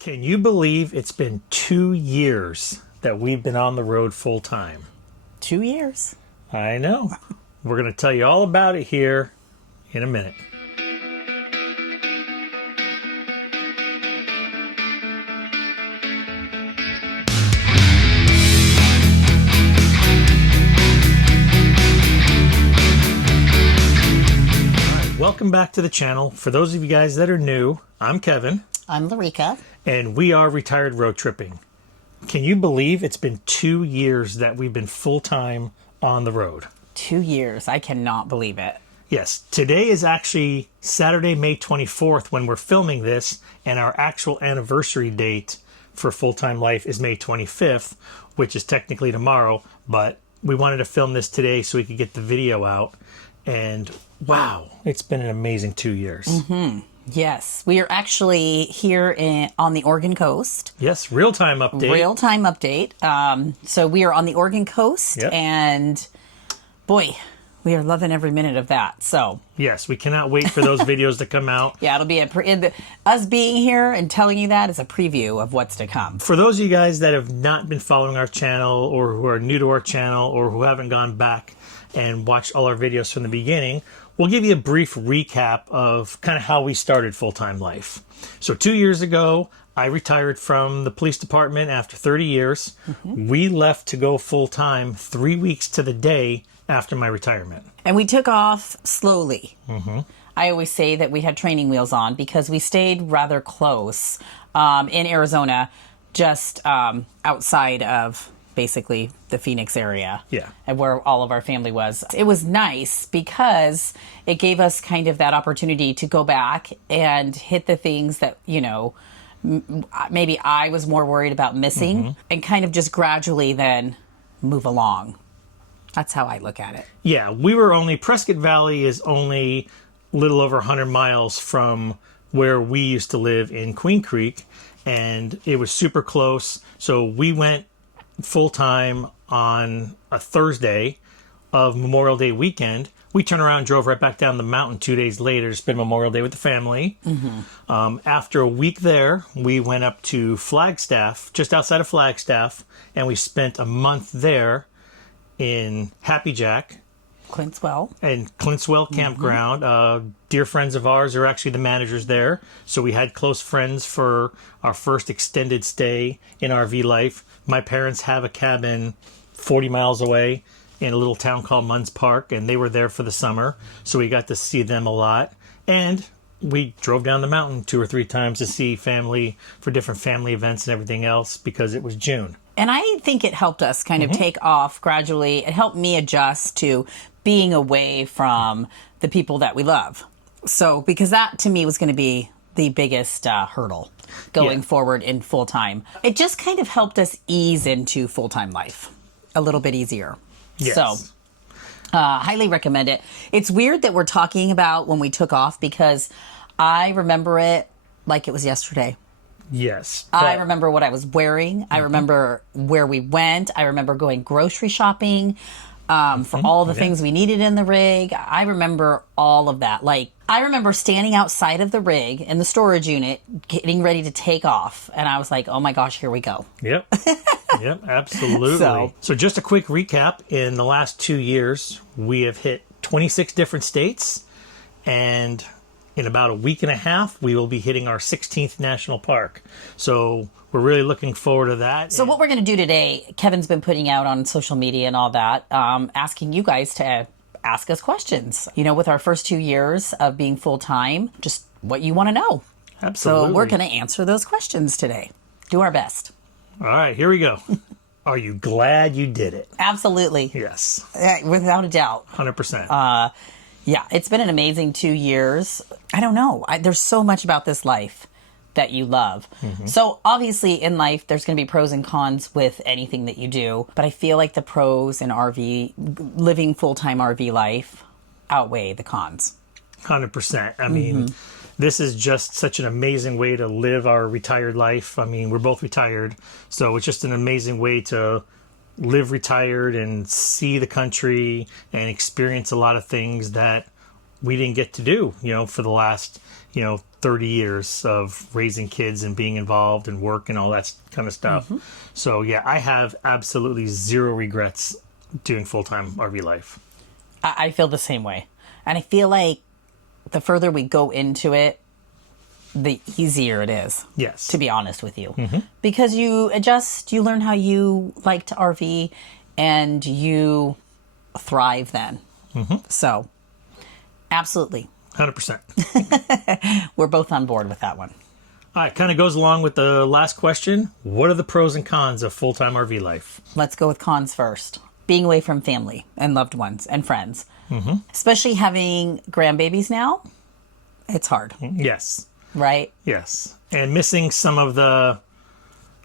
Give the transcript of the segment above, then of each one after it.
Can you believe it's been 2 years that we've been on the road full time? 2 years. I know. We're going to tell you all about it here in a minute. Welcome back to the channel. For those of you guys that are new, I'm Kevin. I'm Larika. And we are Retired Road Tripping. Can you believe it's been 2 years that we've been full-time on the road? 2 years. I cannot believe it. Yes. Today is actually Saturday, May 24th when we're filming this, and our actual anniversary date for full-time life is May 25th, which is technically tomorrow, but we wanted to film this today so we could get the video out. And wow, it's been an amazing 2 years. Mm-hmm. Yes, we are actually here on the Oregon coast. Yes, real-time update. Real-time update. So we are on the Oregon coast, Yep. and boy, we are loving every minute of that. So yes, we cannot wait for those videos to come out. yeah, it'll be us being here and telling you that is a preview of what's to come. For those of you guys that have not been following our channel, or who are new to our channel, or who haven't gone back and watched all our videos from the beginning, we'll give you a brief recap of kind of how we started full-time life. So 2 years ago, I retired from the police department after 30 years. Mm-hmm. We left to go full-time 3 weeks to the day after my retirement. And we took off slowly. Mm-hmm. I always say that we had training wheels on because we stayed rather close in Arizona, just outside of basically the Phoenix area. Yeah. And where all of our family was. It was nice because it gave us kind of that opportunity to go back and hit the things that, you know, maybe I was more worried about missing, mm-hmm. and kind of just gradually then move along. That's how I look at it. Yeah, Prescott Valley is only a little over 100 miles from where we used to live in Queen Creek, and it was super close. So we went full-time on a Thursday of Memorial Day weekend. We turned around and drove right back down the mountain 2 days later to spend Memorial Day with the family. Mm-hmm. After a week there, we went up to Flagstaff, just outside of Flagstaff, and we spent a month there in Happy Jack. Clintswell. And Clintswell Campground. Mm-hmm. Dear friends of ours are actually the managers there. So we had close friends for our first extended stay in RV life. My parents have a cabin 40 miles away in a little town called Munns Park, and they were there for the summer. So we got to see them a lot. And we drove down the mountain 2 or 3 times to see family for different family events and everything else because it was June. And I think it helped us kind of take off gradually. It helped me adjust to being away from the people that we love. So, because that to me was going to be the biggest hurdle going forward in full time. It just kind of helped us ease into full-time life a little bit easier. Yes. So, highly recommend it. It's weird that we're talking about when we took off because I remember it like it was yesterday. Yes. I remember what I was wearing. I remember where we went. I remember going grocery shopping for all the things we needed in the rig. I remember all of that. Like, I remember standing outside of the rig in the storage unit, getting ready to take off. And I was like, oh my gosh, here we go. Yep. Yep, absolutely. So just a quick recap. In the last 2 years, we have hit 26 different states, and in about a week and a half, we will be hitting our 16th national park. So we're really looking forward to that. So what we're going to do today, Kevin's been putting out on social media and all that, asking you guys to ask us questions. You know, with our first 2 years of being full-time, just what you want to know. Absolutely. So we're going to answer those questions today. Do our best. All right, here we go. Are you glad you did it? Absolutely. Yes. Without a doubt. 100%. Yeah, it's been an amazing 2 years. I don't know. There's so much about this life that you love. Mm-hmm. So obviously in life, there's going to be pros and cons with anything that you do. But I feel like the pros in living full-time RV life outweigh the cons. 100%. I mean, this is just such an amazing way to live our retired life. I mean, we're both retired. So it's just an amazing way to live retired and see the country and experience a lot of things that we didn't get to do, you know, for the last, 30 years of raising kids and being involved and work and all that kind of stuff. So yeah, I have absolutely zero regrets doing full-time RV life. I feel the same way. And I feel like the further we go into it, the easier it is. Yes. To be honest with you. Because you adjust, you learn how you like to RV, and you thrive then. So, absolutely. 100%. We're both on board with that one. All right, kind of goes along with the last question. What are the pros and cons of full-time RV life? Let's go with cons first. Being away from family and loved ones and friends. Especially having grandbabies now, it's hard. Yes. Right? Yes. And missing some of the,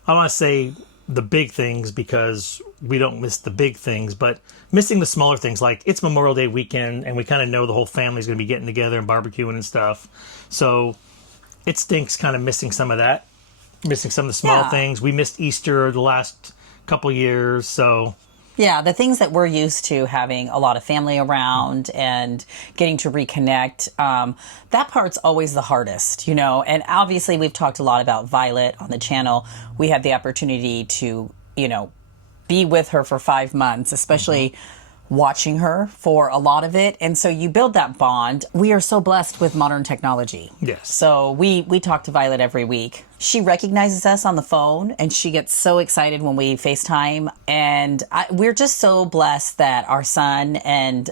I want to say the big things, because we don't miss the big things, but missing the smaller things, like it's Memorial Day weekend and we kind of know the whole family's going to be getting together and barbecuing and stuff. So it stinks kind of missing some of that, missing some of the small things. We missed Easter the last couple years, so... Yeah, the things that we're used to, having a lot of family around and getting to reconnect, that part's always the hardest, you know. And obviously we've talked a lot about Violet on the channel. We had the opportunity to, you know, be with her for 5 months, especially watching her for a lot of it. And so you build that bond. We are so blessed with modern technology. Yes. So we talk to Violet every week. She recognizes us on the phone and she gets so excited when we FaceTime. And we're just so blessed that our son and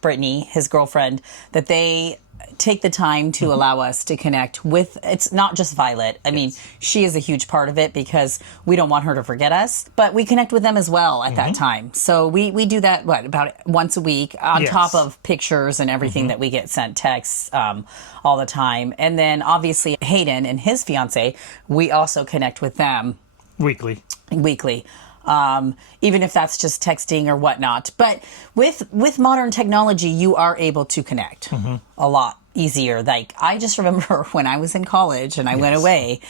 Brittany, his girlfriend, that they take the time to allow us to connect with, it's not just Violet. I mean, she is a huge part of it because we don't want her to forget us, but we connect with them as well at that time. So we do that, about once a week on top of pictures and everything that we get sent texts all the time. And then obviously Hayden and his fiance, we also connect with them weekly. Even if that's just texting or whatnot. But with modern technology, you are able to connect a lot easier. Like, I just remember when I was in college and I went away,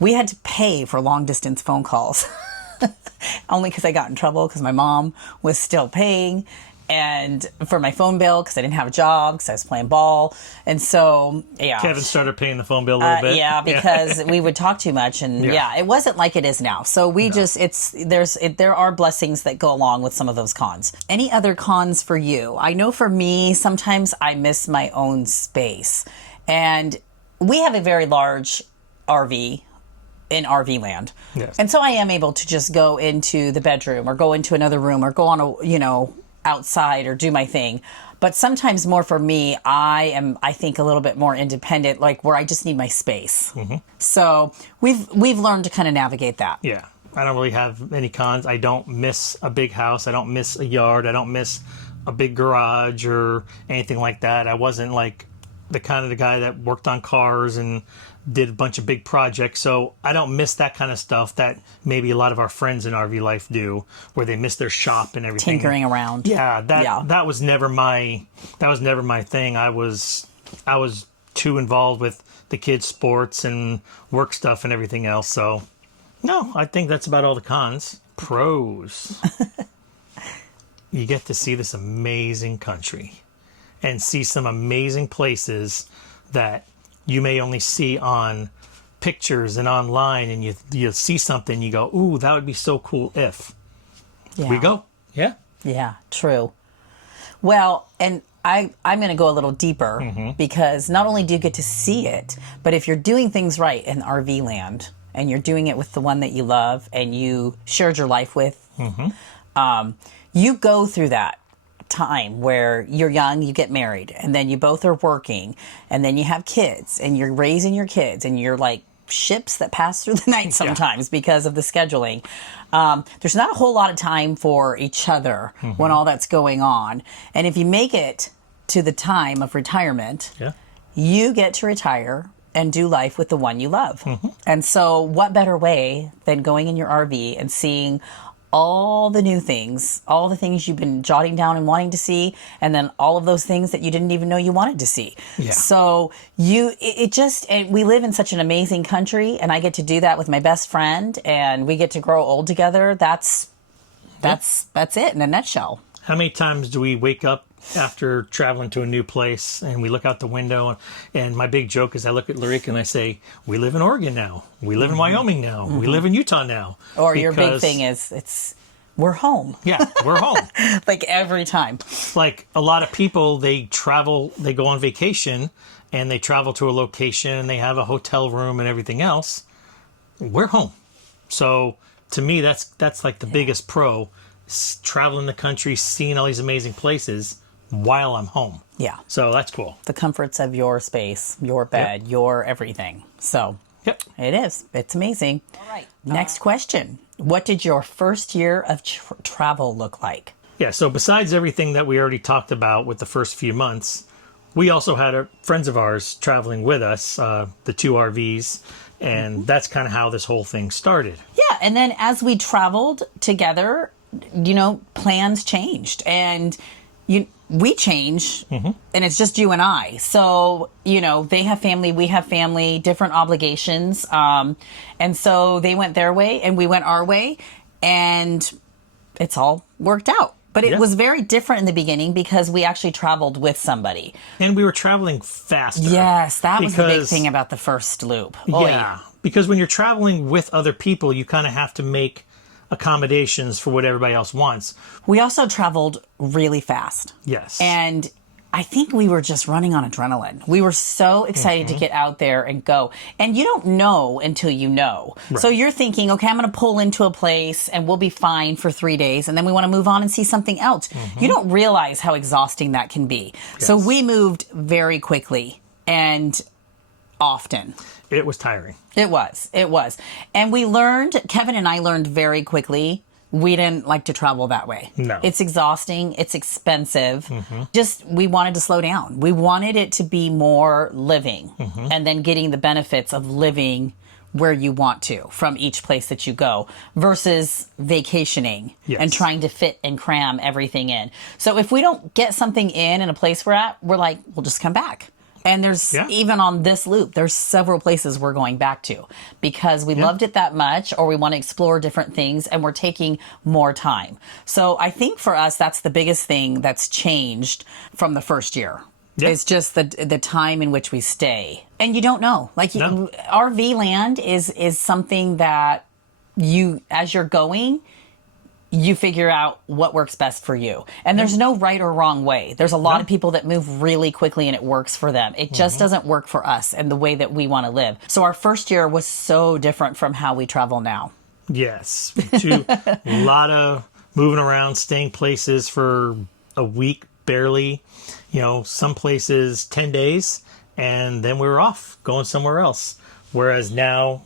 we had to pay for long distance phone calls. Only because I got in trouble because my mom was still paying, and for my phone bill because I didn't have a job because I was playing ball. And so, yeah. Kevin started paying the phone bill a little bit. Yeah, because we would talk too much, and it wasn't like it is now. So we there are blessings that go along with some of those cons. Any other cons for you? I know for me, sometimes I miss my own space. And we have a very large RV in RV land. Yes. And so I am able to just go into the bedroom or go into another room or go on a, outside or do my thing. But sometimes more for me, I think a little bit more independent, like where I just need my space. So we've learned to kind of navigate that. Yeah. I don't really have any cons. I don't miss a big house. I don't miss a yard. I don't miss a big garage or anything like that. I wasn't like the guy that worked on cars and did a bunch of big projects. So I don't miss that kind of stuff that maybe a lot of our friends in RV life do, where they miss their shop and everything. Tinkering around. Yeah, that was never my thing. I was too involved with the kids' sports and work stuff and everything else. So no, I think that's about all the cons. Pros. You get to see this amazing country and see some amazing places that you may only see on pictures and online, and you see something, you go, ooh, that would be so cool if. We go. Yeah. Yeah, true. Well, and I'm going to go a little deeper because not only do you get to see it, but if you're doing things right in RV land and you're doing it with the one that you love and you shared your life with, you go through that time where you're young, you get married, and then you both are working, and then you have kids, and you're raising your kids, and you're like ships that pass through the night sometimes because of the scheduling. There's not a whole lot of time for each other when all that's going on. And if you make it to the time of retirement, you get to retire and do life with the one you love. And so what better way than going in your RV and seeing all the new things, all the things you've been jotting down and wanting to see, and then all of those things that you didn't even know you wanted to see. So and we live in such an amazing country, and I get to do that with my best friend, and we get to grow old together. That's it in a nutshell. How many times do we wake up after traveling to a new place, and we look out the window, and my big joke is I look at Larica and I say, we live in Oregon now. We live in Wyoming now. We live in Utah now. Or your big thing is we're home. Yeah, we're home. Like every time. Like a lot of people, they travel, they go on vacation, and they travel to a location, and they have a hotel room and everything else. We're home. So to me, that's like the biggest pro. Traveling the country, seeing all these amazing places while I'm home. Yeah. So that's cool. The comforts of your space, your bed, your everything. So Yep. it is. It's amazing. All right. Next question. What did your first year of travel look like? Yeah, so besides everything that we already talked about with the first few months, we also had friends of ours traveling with us, the two RVs, and that's kind of how this whole thing started. Yeah, and then as we traveled together, plans changed, and we change, and it's just you and I. So, they have family, we have family, different obligations, and so they went their way, and we went our way, and it's all worked out. But it was very different in the beginning because we actually traveled with somebody. And we were traveling faster. Yes, that was the big thing about the first loop. Yeah, because when you're traveling with other people, you kind of have to make accommodations for what everybody else wants. We also traveled really fast. Yes. And I think we were just running on adrenaline. We were so excited to get out there and go. And you don't know until you know. Right. So you're thinking, okay, I'm going to pull into a place and we'll be fine for 3 days. And then we want to move on and see something else. You don't realize how exhausting that can be. Yes. So we moved very quickly and often. It was tiring. It was. And Kevin and I learned very quickly, we didn't like to travel that way. No. It's exhausting. It's expensive. We wanted to slow down. We wanted it to be more living and then getting the benefits of living where you want to from each place that you go versus vacationing and trying to fit and cram everything in. So if we don't get something in a place we're at, we're like, we'll just come back. And there's even on this loop, there's several places we're going back to because we loved it that much or we want to explore different things and we're taking more time. So I think for us, that's the biggest thing that's changed from the first year. It's just the time in which we stay. And you don't know. RV land is something that as you're going, you figure out what works best for you. And there's no right or wrong way. There's a lot of people that move really quickly and it works for them. It just doesn't work for us and the way that we want to live. So our first year was so different from how we travel now. Yes. A lot of moving around, staying places for a week, barely. Some places 10 days, and then we were off, going somewhere else. Whereas now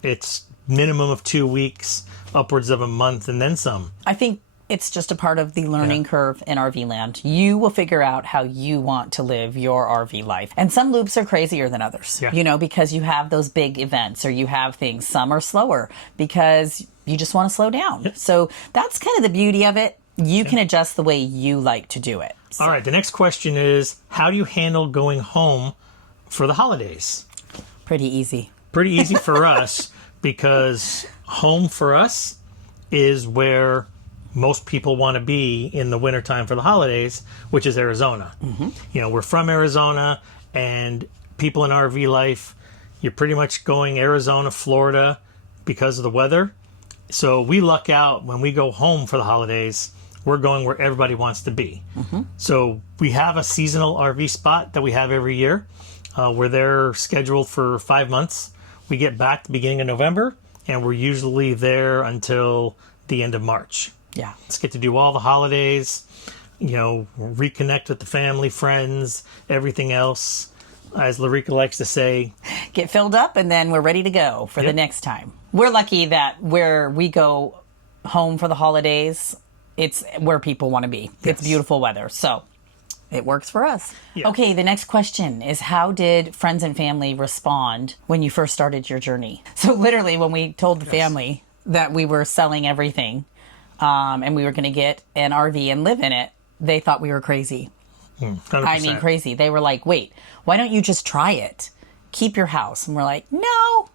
it's minimum of 2 weeks, upwards of a month, and then some. I think it's just a part of the learning curve in RV land. You will figure out how you want to live your RV life. And some loops are crazier than others, because you have those big events or you have things. Some are slower because you just want to slow down. Yep. So that's kind of the beauty of it. You can adjust the way you like to do it. So. All right. The next question is, how do you handle going home for the holidays? Pretty easy. Pretty easy for us because home for us is where most people want to be in the wintertime for the holidays, which is Arizona. We're from Arizona, and people in RV life, you're pretty much going Arizona, Florida because of the weather. So we luck out when we go home for the holidays. We're going where everybody wants to be. So we have a seasonal RV spot that we have every year. We're there scheduled for 5 months. We get back the beginning of November, and we're usually there until the end of March. Yeah. Let's get to do all the holidays, reconnect with the family, friends, everything else. As Larica likes to say, get filled up, and then we're ready to go for the next time. We're lucky that where we go home for the holidays, it's where people want to be. Yes. It's beautiful weather. So it works for us. Yeah. Okay, the next question is, how did friends and family respond when you first started your journey? So literally when we told the family that we were selling everything and we were going to get an RV and live in it, they thought we were crazy. 100%. I mean, crazy. They were like, wait, why don't you just try it? Keep your house. And we're like, no,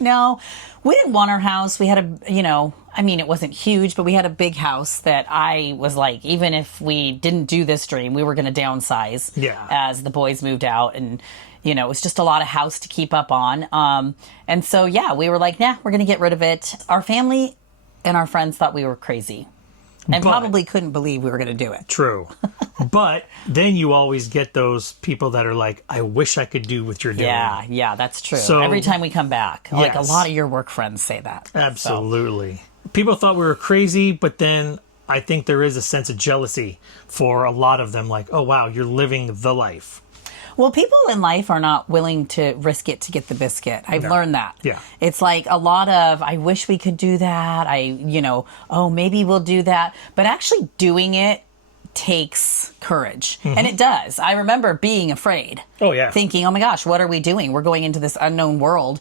No, we didn't want our house. We had it wasn't huge, but we had a big house that I was like, even if we didn't do this dream, we were going to downsize as the boys moved out. And, it was just a lot of house to keep up on. And so, we were like, nah, we're going to get rid of it. Our family and our friends thought we were crazy and probably couldn't believe we were going to do it. True. But then you always get those people that are like, I wish I could do what you're doing. Yeah, that's true. So, every time we come back, like a lot of your work friends say that. Absolutely. So. People thought we were crazy, but then I think there is a sense of jealousy for a lot of them. Like, oh, wow, you're living the life. Well, people in life are not willing to risk it to get the biscuit. I've learned that. Yeah. It's like a lot of, I wish we could do that. Maybe we'll do that. But actually doing it takes courage. And it does. I remember being afraid. Oh, yeah. Thinking, oh my gosh, what are we doing? We're going into this unknown world.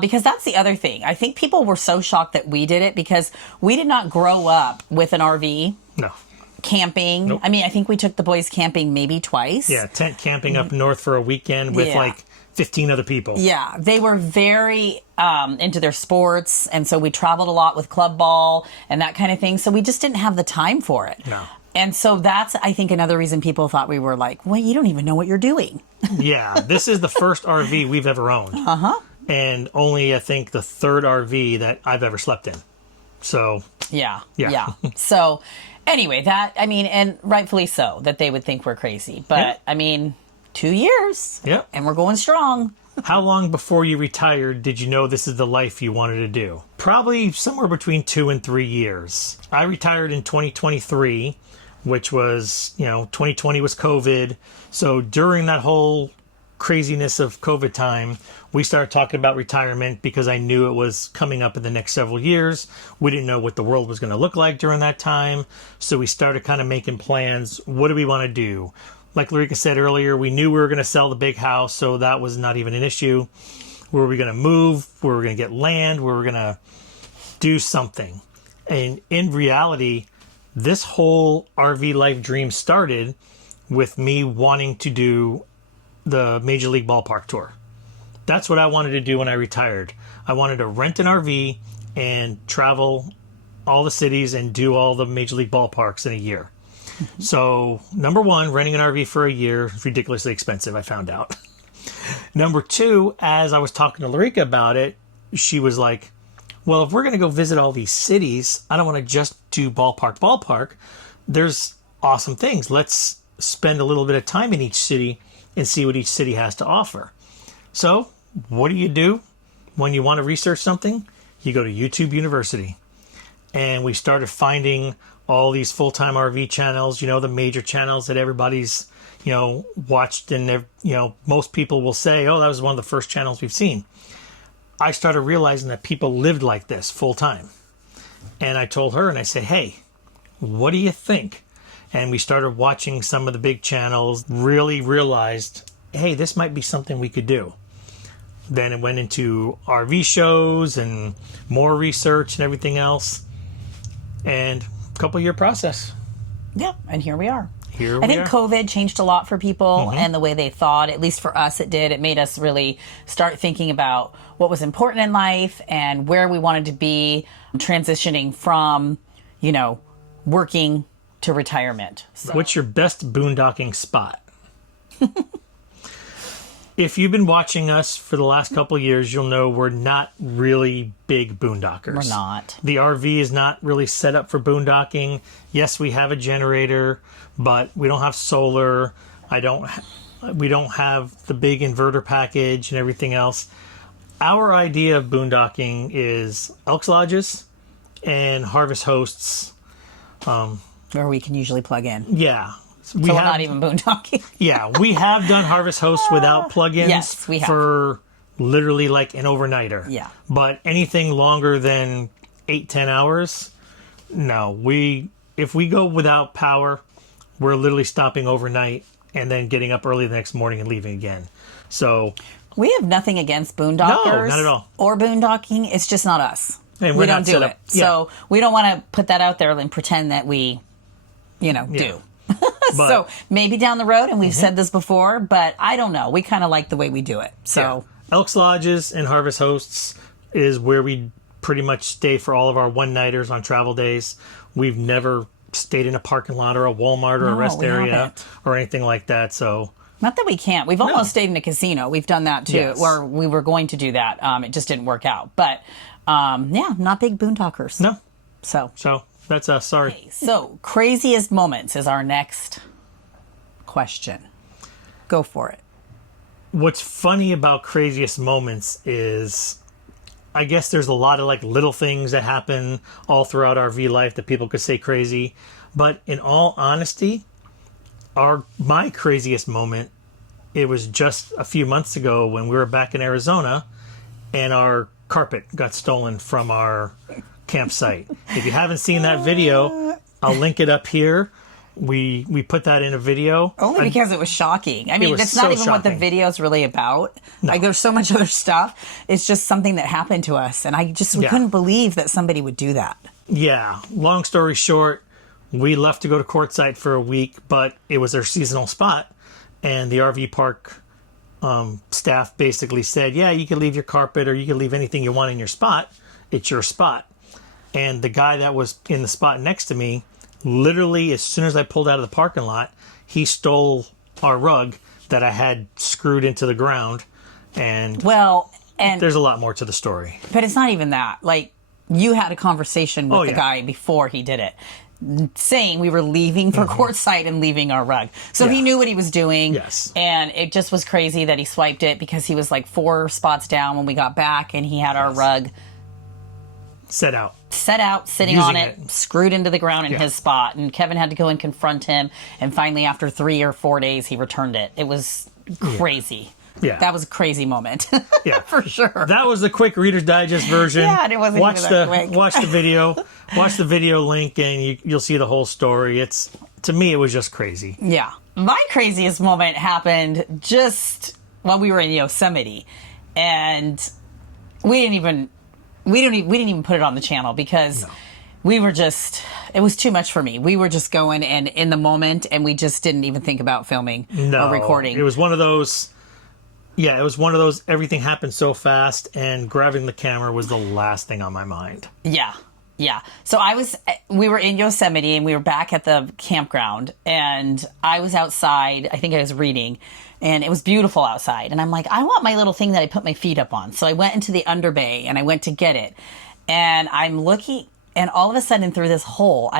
Because that's the other thing. I think people were so shocked that we did it because we did not grow up with an RV. No. Camping. Nope. I mean, I think we took the boys camping maybe twice. Yeah, tent camping up north for a weekend with like 15 other people. Yeah, they were very into their sports, and so we traveled a lot with club ball and that kind of thing. So we just didn't have the time for it. No. And so that's, I think, another reason people thought we were like, well, you don't even know what you're doing. Yeah, this is the first RV we've ever owned. And only, I think, the third RV that I've ever slept in. So. Yeah. So. Anyway, and rightfully so, that they would think we're crazy. But, 2 years. Yep. And we're going strong. How long before you retired did you know this is the life you wanted to do? Probably somewhere between 2 and 3 years. I retired in 2023, which was, 2020 was COVID. So during that whole craziness of COVID time, we started talking about retirement because I knew it was coming up in the next several years. We didn't know what the world was going to look like during that time. So we started kind of making plans. What do we want to do? Like Larica said earlier, we knew we were going to sell the big house, so that was not even an issue. Where were we going to move? Where were we going to get land? Where were we going to do something? And in reality, this whole RV life dream started with me wanting to do the Major League Ballpark tour. That's what I wanted to do when I retired. I wanted to rent an RV and travel all the cities and do all the Major League ballparks in a year. So, number one, renting an RV for a year is ridiculously expensive, I found out. Number two, as I was talking to Larica about it, she was like, well, if we're going to go visit all these cities, I don't want to just do ballpark. There's awesome things. Let's spend a little bit of time in each city and see what each city has to offer. So, what do? When you want to research something? You go to YouTube University. And we started finding all these full-time RV channels, the major channels that everybody's, watched. And, most people will say, oh, that was one of the first channels we've seen. I started realizing that people lived like this full-time. And I told her, and I said, hey, what do you think? And we started watching some of the big channels, really realized, hey, this might be something we could do. Then it went into RV shows and more research and everything else. And a couple-year process. Yeah, and here we are. I think COVID changed a lot for people and the way they thought. At least for us, it did. It made us really start thinking about what was important in life and where we wanted to be, transitioning from, working to retirement. So. What's your best boondocking spot? If you've been watching us for the last couple of years, you'll know we're not really big boondockers. We're not. The RV is not really set up for boondocking. Yes, we have a generator, but we don't have solar. We don't have the big inverter package and everything else. Our idea of boondocking is Elks Lodges and Harvest Hosts. Where we can usually plug in. Yeah. We're not even boondocking. Yeah, we have done Harvest Hosts without plugins. Yes, we have. For literally like an overnighter. Yeah. But anything longer than 8-10 hours, no. If we go without power, we're literally stopping overnight and then getting up early the next morning and leaving again. So we have nothing against boondockers. No, not at all. Or boondocking. It's just not us. And we don't do it. Up, yeah. So we don't want to put that out there and pretend that we, do. So maybe down the road, and we've said this before, but I don't know. We kind of like the way we do it. So Elks Lodges and Harvest Hosts is where we pretty much stay for all of our one-nighters on travel days. We've never stayed in a parking lot or a Walmart or a rest area haven't. or anything like that. So Not that we can't. We've almost stayed in a casino. We've done that too, Yes. or we were going to do that. It just didn't work out. But yeah, not big boondockers. no. So That's us. Sorry. So, craziest moments is our next question. Go for it. What's funny about craziest moments is, I guess there's a lot of like little things that happen all throughout RV life that people could say crazy. But in all honesty, my craziest moment, it was just a few months ago when we were back in Arizona and our carpet got stolen from our campsite. If you haven't seen that video, I'll link it up here. We put that in a video. Only because it was shocking. I mean, was that's not so even what the shocking. video is really about. Like, there's so much other stuff. It's just something that happened to us. And we couldn't believe that somebody would do that. Yeah. Long story short, we left to go to Quartzsite for a week, but it was our seasonal spot. And the RV park staff basically said, yeah, you can leave your carpet or you can leave anything you want in your spot. It's your spot. And the guy that was in the spot next to me, literally as soon as I pulled out of the parking lot, he stole our rug that I had screwed into the ground. And Well, and there's a lot more to the story. but it's not even that. Like, you had a conversation with Oh, the yeah. guy before he did it, saying we were leaving for Quartzsite and leaving our rug. So he Yeah. knew what he was doing. Yes. And it just was crazy that he swiped it because he was like 4 spots down when we got back, and he had our rug Set out. set out, sitting Using on it, screwed into the ground in his spot. And Kevin had to go and confront him. And finally, after 3 or 4 days, he returned it. It was crazy. Yeah. That was a crazy moment. Yeah. For sure. That was the quick Reader's Digest version. Yeah, and it wasn't watch even that quick. Watch the video. Watch the video link, and you'll see the whole story. To me, it was just crazy. Yeah. My craziest moment happened just while we were in Yosemite. And we didn't even put it on the channel because we were just, it was too much for me. We were just going and in the moment, and we just didn't even think about filming or recording. It was one of those. Yeah, it was one of those. Everything happened so fast, and grabbing the camera was the last thing on my mind. Yeah. Yeah. So we were in Yosemite, and we were back at the campground, and I was outside. I think I was reading, and it was beautiful outside. And I'm like, I want my little thing that I put my feet up on. So I went into the underbay and I went to get it, and I'm looking, and all of a sudden through this hole,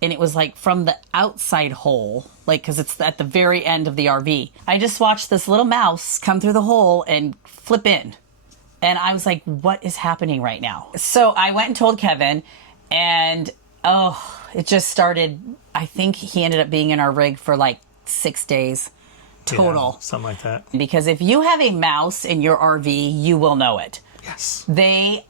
and it was like from the outside hole, like, cause it's at the very end of the RV. I just watched this little mouse come through the hole and flip in. And I was like, what is happening right now? So I went and told Kevin, and it just started. I think he ended up being in our rig for like 6 days total. Yeah, something like that. Because if you have a mouse in your RV, you will know it. Yes. They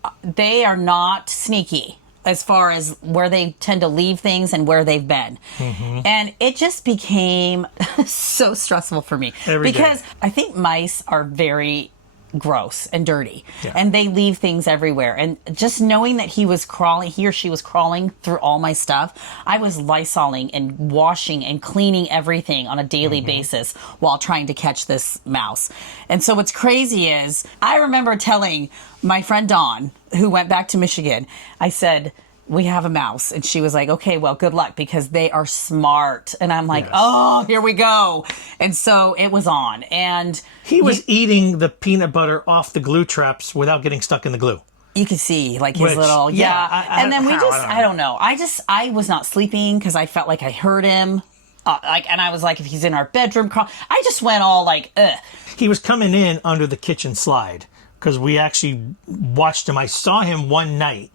are not sneaky as far as where they tend to leave things and where they've been. Mm-hmm. And it just became so stressful for me. Every day. Because I think mice are very gross and dirty, Yeah. and they leave things everywhere. And just knowing that he or she was crawling through all my stuff, I was lysoling and washing and cleaning everything on a daily basis while trying to catch this mouse. And so what's crazy is I remember telling my friend Dawn, who went back to Michigan, I said, we have a mouse. And she was like, okay, well, good luck, because they are smart. And I'm like, Yes. oh, here we go. And so it was on. And He was eating the peanut butter off the glue traps without getting stuck in the glue. you could see like his Which, little, and then I don't know. I was not sleeping because I felt like I heard him. And I was like, if he's in our bedroom, I just went all like, ugh. He was coming in under the kitchen slide because we actually watched him. I saw him one night.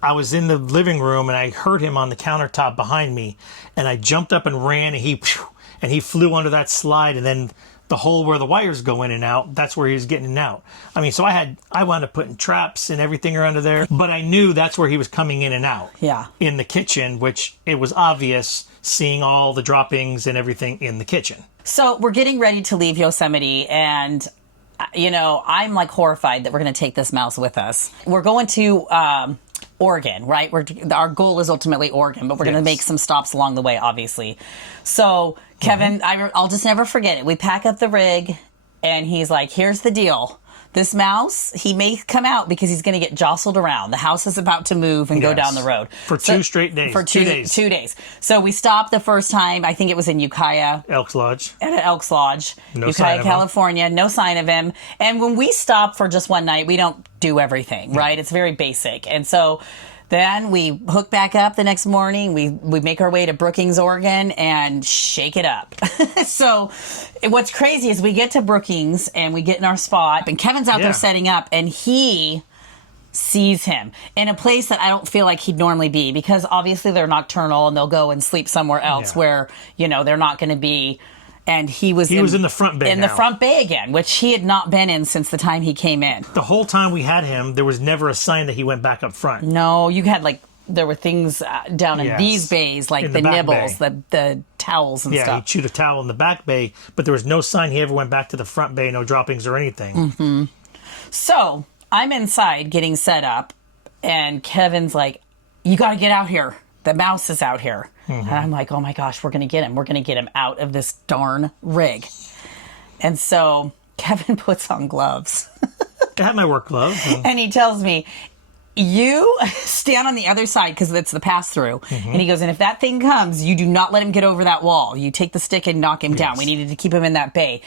I was in the living room and I heard him on the countertop behind me, and I jumped up and ran, and he flew under that slide, and then the hole where the wires go in and out, that's where he was getting in and out. I mean, so I wound up putting traps and everything under there, but I knew that's where he was coming in and out. Yeah. In the kitchen, which it was obvious seeing all the droppings and everything in the kitchen. So we're getting ready to leave Yosemite, and I'm like horrified that we're going to take this mouse with us. We're going to Oregon, right? Our goal is ultimately Oregon, but we're going to make some stops along the way, obviously. So Kevin, I'll just never forget it. We pack up the rig, and he's like, here's the deal. this mouse, he may come out because he's going to get jostled around. The house is about to move and go down the road. For 2 straight days. For 2 days. 2 days. So we stopped the first time, I think it was in Ukiah. Elks Lodge. At an Elks Lodge. No sign Ukiah, of him. California. No sign of him. And when we stop for just one night, we don't do everything, right? It's very basic. And so then we hook back up the next morning. We make our way to Brookings, Oregon, and shake it up. So what's crazy is we get to Brookings and we get in our spot, and Kevin's out there setting up, and he sees him in a place that I don't feel like he'd normally be, because obviously they're nocturnal and they'll go and sleep somewhere else where, they're not going to be. And he was in the front bay. The front bay again, which he had not been in since the time he came in. The whole time we had him, there was never a sign that he went back up front. No, you had there were things down in these bays, like the nibbles, the towels and stuff. Yeah, he'd shoot a towel in the back bay, but there was no sign he ever went back to the front bay, no droppings or anything. Mm-hmm. So I'm inside getting set up, and Kevin's like, "You got to get out here. The mouse is out here." And I'm like, "Oh my gosh, we're going to get him. We're going to get him out of this darn rig." And so Kevin puts on gloves. I had my work gloves. And he tells me, "You stand on the other side," because it's the pass-through. And he goes, "And if that thing comes, you do not let him get over that wall. You take the stick and knock him down. We needed to keep him in that bay."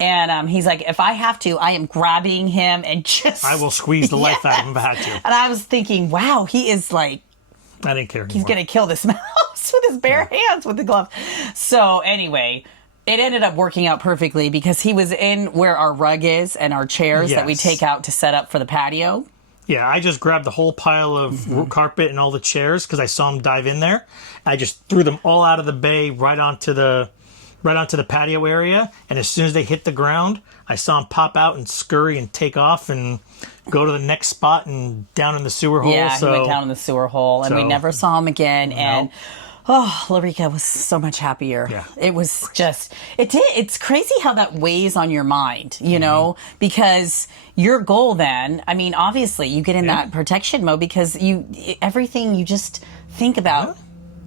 And he's like, "If I have to, I am grabbing him and just..." I will squeeze the life out of him if I had to. And I was thinking, wow, he is like... I didn't care anymore. He's going to kill this mouse with his bare hands with the glove. So anyway, it ended up working out perfectly because he was in where our rug is and our chairs that we take out to set up for the patio. Yeah, I just grabbed the whole pile of carpet and all the chairs because I saw him dive in there. I just threw them all out of the bay right onto the patio area. And as soon as they hit the ground, I saw him pop out and scurry and take off and go to the next spot and down in the sewer hole. Yeah, he went down in the sewer hole, and we never saw him again. No. And Larica was so much happier. Yeah. It was just, it's crazy how that weighs on your mind, you know, because your goal then, I mean, obviously you get in that protection mode because everything you just think about,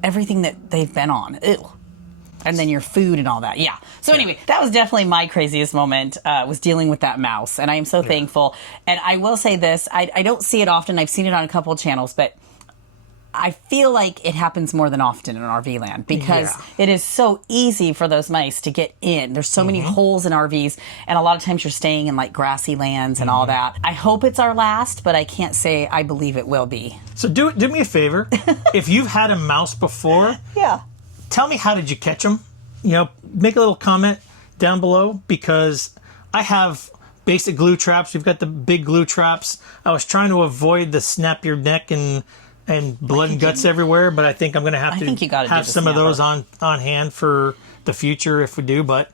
everything that they've been on. Ew. And then your food and all that. Yeah. So anyway, that was definitely my craziest moment, was dealing with that mouse. And I am so thankful. And I will say this, I don't see it often. I've seen it on a couple of channels, but I feel like it happens more than often in RV land because it is so easy for those mice to get in. There's so many holes in RVs, and a lot of times you're staying in like grassy lands and all that. I hope it's our last, but I can't say I believe it will be. So do me a favor. If you've had a mouse before, tell me, how did you catch them? Make a little comment down below, because I have basic glue traps. We've got the big glue traps. I was trying to avoid the snap your neck and blood and guts everywhere, but I think I'm going to have to have some of those on hand for the future if we do. But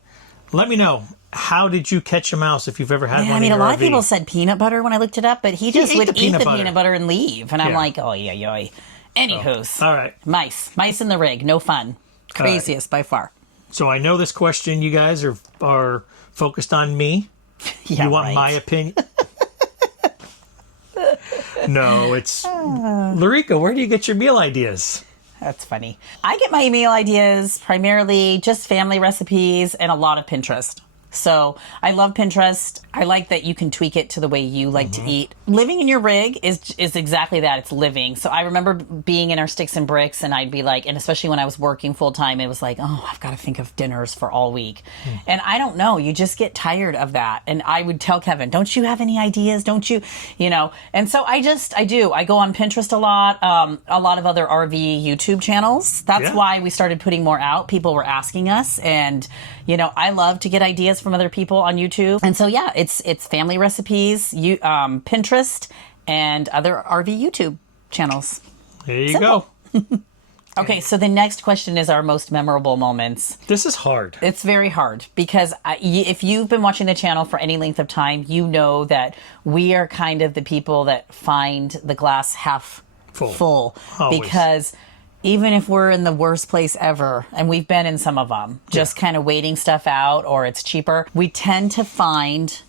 let me know, how did you catch a mouse if you've ever had one? I mean, in your a lot RV? of people said peanut butter when I looked it up, but he just would eat the peanut butter and leave. And I'm like, oh, yeah. Anywho's. All right. Mice in the rig. No fun. Craziest by far. So I know this question, you guys are focused on me. You want my opinion? No, it's... Larica, where do you get your meal ideas? That's funny. I get my meal ideas primarily just family recipes and a lot of Pinterest. So I love Pinterest. I like that you can tweak it to the way you like to eat. Living in your rig is exactly that. It's living. So I remember being in our sticks and bricks, and I'd be like, and especially when I was working full time, it was like, oh, I've got to think of dinners for all week. And I don't know, you just get tired of that. And I would tell Kevin, don't you have any ideas? Don't you, And so I do. I go on Pinterest a lot of other RV YouTube channels. That's why we started putting more out. People were asking us, and I love to get ideas from other people on YouTube. And so, it's family recipes, Pinterest, and other RV YouTube channels. There you go. Okay, so the next question is our most memorable moments. This is hard. It's very hard because if you've been watching the channel for any length of time, you know that we are kind of the people that find the glass half full. Because even if we're in the worst place ever, and we've been in some of them, just kind of waiting stuff out or it's cheaper, we tend to find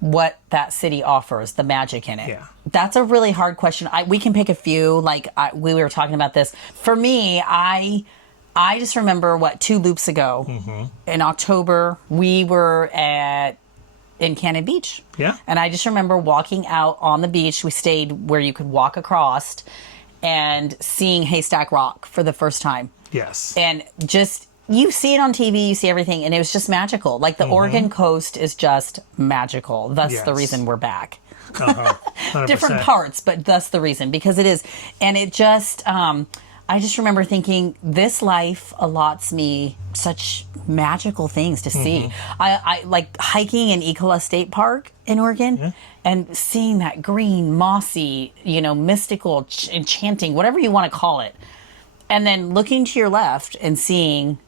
what that city offers, the magic in it. Yeah. That's a really hard question. We can pick a few, we were talking about this. For me, I just remember 2 loops ago in October, we were at in Cannon Beach. Yeah. And I just remember walking out on the beach. We stayed where you could walk across and seeing Haystack Rock for the first time. Yes. And just, you see it on TV, you see everything, and it was just magical. Like the Oregon coast is just magical. That's the reason we're back. 100%. Different parts, but that's the reason, because it is. And it just, I just remember thinking, this life allots me such magical things to see. I like hiking in Ecola State Park in Oregon and seeing that green, mossy, mystical, enchanting, whatever you want to call it. And then looking to your left and seeing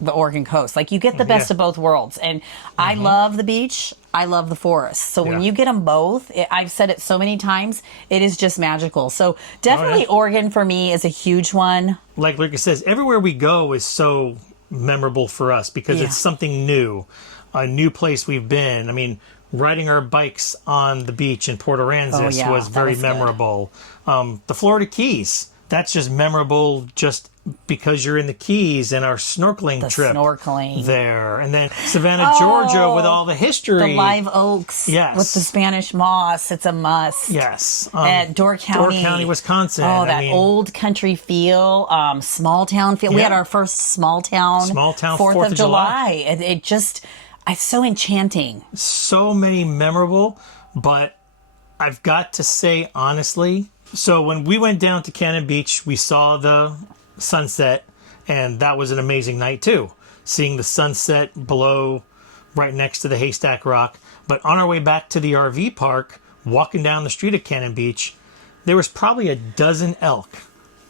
the Oregon coast. Like, you get the best of both worlds. And I love the beach. I love the forest. So when you get them both, I've said it so many times, it is just magical. So definitely Oregon for me is a huge one. Like Lucas says, everywhere we go is so memorable for us because it's something new, a new place we've been. I mean, riding our bikes on the beach in Port Aransas was very memorable. The Florida Keys, that's just memorable just because you're in the Keys and our snorkeling trip there. And then Savannah, Georgia with all the history. The live oaks with the Spanish moss. It's a must. Yes. At Door County, Wisconsin. Oh, that old country feel, small town feel. We had our first small town 4th of July. It just, it's so enchanting. So many memorable, but I've got to say honestly, so when we went down to Cannon Beach, we saw the sunset, and that was an amazing night too, seeing the sunset below right next to the Haystack Rock. But on our way back to the RV park, walking down the street at Cannon Beach, there was probably a dozen elk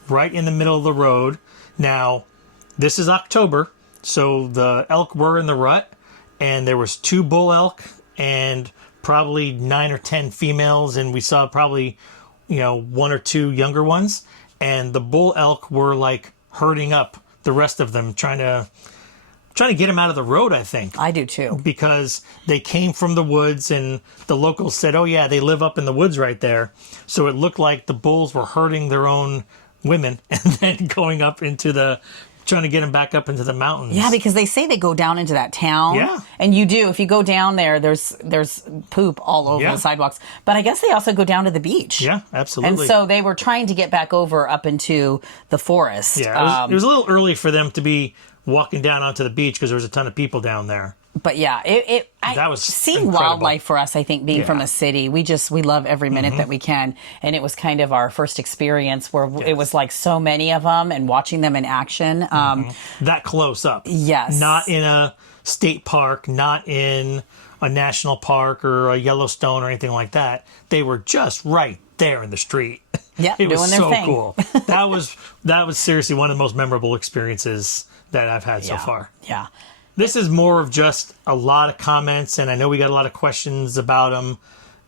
right in the middle of the road. Now, this is October, so the elk were in the rut, and there was 2 bull elk and probably 9 or 10 females, and we saw probably 1 or 2 younger ones. And the bull elk were like herding up the rest of them, trying to get them out of the road, I think. I do too. Because they came from the woods, and the locals said, oh yeah, they live up in the woods right there. So it looked like the bulls were herding their own women and then going up into trying to get them back up into the mountains. Yeah, because they say they go down into that town. Yeah. And you do. If you go down there, there's poop all over the sidewalks. But I guess they also go down to the beach. Yeah, absolutely. And so they were trying to get back over up into the forest. Yeah, it was a little early for them to be walking down onto the beach because there was a ton of people down there. But yeah, that was seeing incredible. Wildlife for us, I think, being from a city, we love every minute that we can. And it was kind of our first experience where it was like so many of them and watching them in action. That close up. Yes. Not in a state park, not in a national park or a Yellowstone or anything like that. They were just right there in the street. Yeah, it was doing their so thing. Cool. That was seriously one of the most memorable experiences that I've had so far. Yeah. This is more of just a lot of comments, and I know we got a lot of questions about them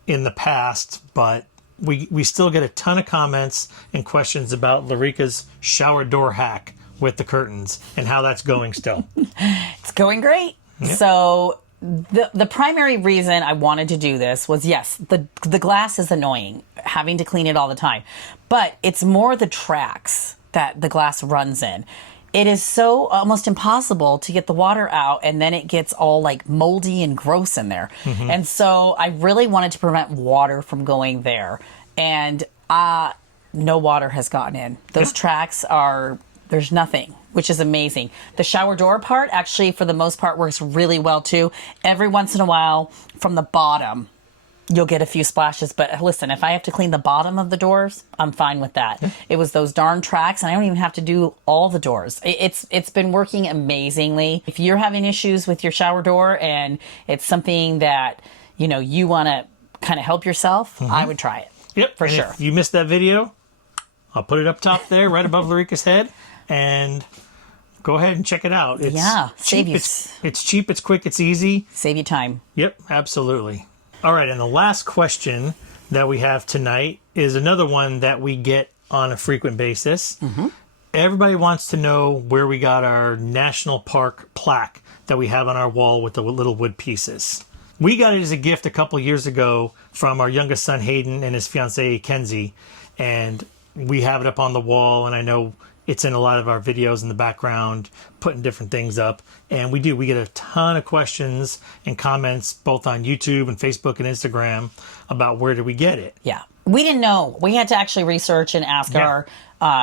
in the past, but we still get a ton of comments and questions about Larica's shower door hack with the curtains and how that's going still. It's going great. Yeah. So the primary reason I wanted to do this was, yes, the glass is annoying, having to clean it all the time, but it's more the tracks that the glass runs in. It is so almost impossible to get the water out, and then it gets all like moldy and gross in there. And so I really wanted to prevent water from going there. And no water has gotten in. Those tracks there's nothing, which is amazing. The shower door part, actually, for the most part, works really well too. Every once in a while, from the bottom, you'll get a few splashes, but listen, if I have to clean the bottom of the doors, I'm fine with that. It was those darn tracks, and I don't even have to do all the doors. It's been working amazingly. If you're having issues with your shower door and it's something that you want to kind of help yourself, I would try it. Yep, for sure. If you missed that video, I'll put it up top there, right above Larica's head, and go ahead and check it out. It's save cheap. you. It's cheap. It's quick. It's easy. Save you time. Yep, absolutely. All right, and the last question that we have tonight is another one that we get on a frequent basis. Everybody wants to know where we got our national park plaque that we have on our wall with the little wood pieces. We got it as a gift a couple years ago from our youngest son, Hayden, and his fiancée, Kenzie, and we have it up on the wall, and I know it's in a lot of our videos in the background, putting different things up. And we get a ton of questions and comments both on YouTube and Facebook and Instagram about where do we get it. Yeah. We didn't know. We had to actually research and ask our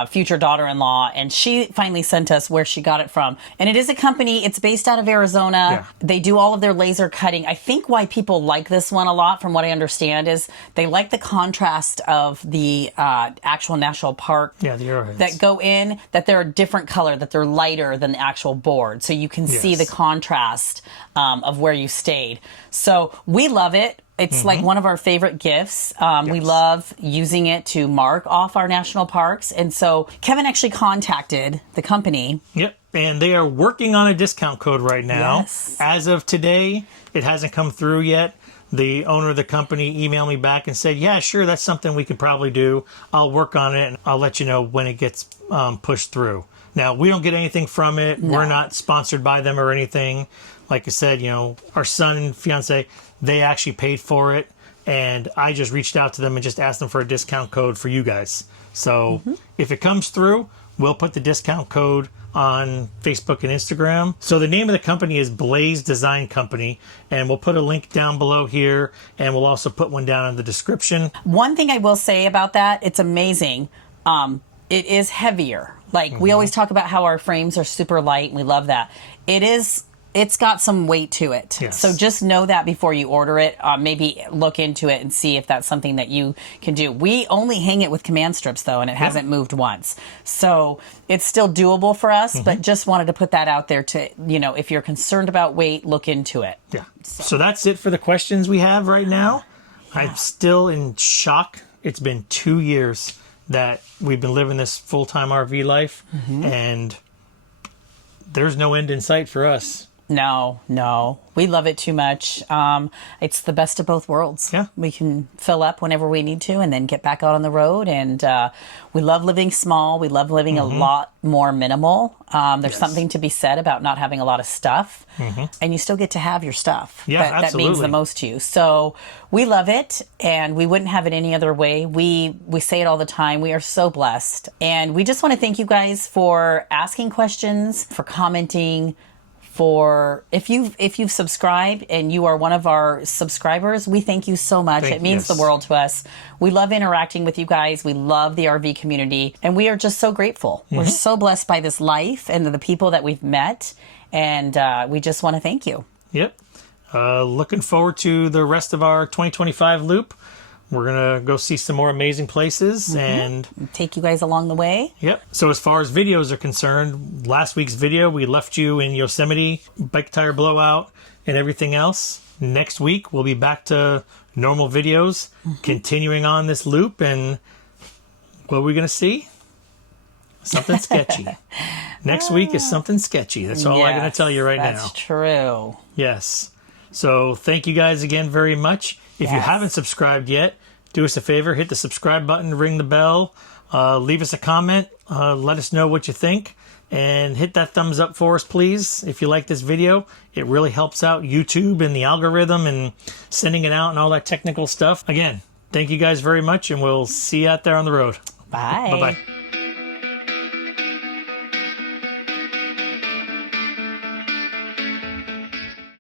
future daughter-in-law, and she finally sent us where she got it from. And it is a company. It's based out of Arizona. Yeah. They do all of their laser cutting. I think why people like this one a lot, from what I understand, is they like the contrast of the actual national park. Yeah, the arrowheads. That go in, that they're a different color, that they're lighter than the actual board. So you can see the contrast of where you stayed. So we love it. It's like one of our favorite gifts. We love using it to mark off our national parks. And so Kevin actually contacted the company. Yep. And they are working on a discount code right now. Yes. As of today, it hasn't come through yet. The owner of the company emailed me back and said, yeah, sure, that's something we could probably do. I'll work on it and I'll let you know when it gets pushed through. Now, we don't get anything from it. No. We're not sponsored by them or anything. Like I said, our son and fiance, they actually paid for it. And I just reached out to them and just asked them for a discount code for you guys. So if it comes through, we'll put the discount code on Facebook and Instagram. So the name of the company is Blaze Design Company, and we'll put a link down below here, and we'll also put one down in the description. One thing I will say about that, it's amazing. It is heavier. Like we always talk about how our frames are super light, and we love that. It's got some weight to it. Yes. So just know that before you order it. Maybe look into it and see if that's something that you can do. We only hang it with command strips, though, and it hasn't moved once. So it's still doable for us, but just wanted to put that out there to, if you're concerned about weight, look into it. Yeah. So that's it for the questions we have right now. Yeah. I'm still in shock. It's been 2 years that we've been living this full-time RV life, and there's no end in sight for us. No. We love it too much. It's the best of both worlds. Yeah. We can fill up whenever we need to and then get back out on the road. And we love living small. We love living a lot more minimal. There's something to be said about not having a lot of stuff. And you still get to have your stuff. Yeah, that means the most to you. So we love it, and we wouldn't have it any other way. We say it all the time. We are so blessed. And we just want to thank you guys for asking questions, for commenting, for if you've subscribed and you are one of our subscribers, we thank you so much. It means the world to us. We love interacting with you guys. We love the RV community, and we are just so grateful. We're so blessed by this life and the people that we've met, and we just want to thank you. Yep. Looking forward to the rest of our 2025 loop. We're going to go see some more amazing places and take you guys along the way. Yep. So as far as videos are concerned, last week's video, we left you in Yosemite, bike tire blowout, and everything else. Next week, we'll be back to normal videos, continuing on this loop. And what are we going to see? Something sketchy. Next week is something sketchy. That's all I'm going to tell you right now. That's true. Yes. So thank you guys again very much. If you haven't subscribed yet, do us a favor, hit the subscribe button, ring the bell, leave us a comment, let us know what you think, and hit that thumbs up for us, please, if you like this video. It really helps out YouTube and the algorithm and sending it out and all that technical stuff. Again, thank you guys very much, and we'll see you out there on the road. Bye. Bye-bye.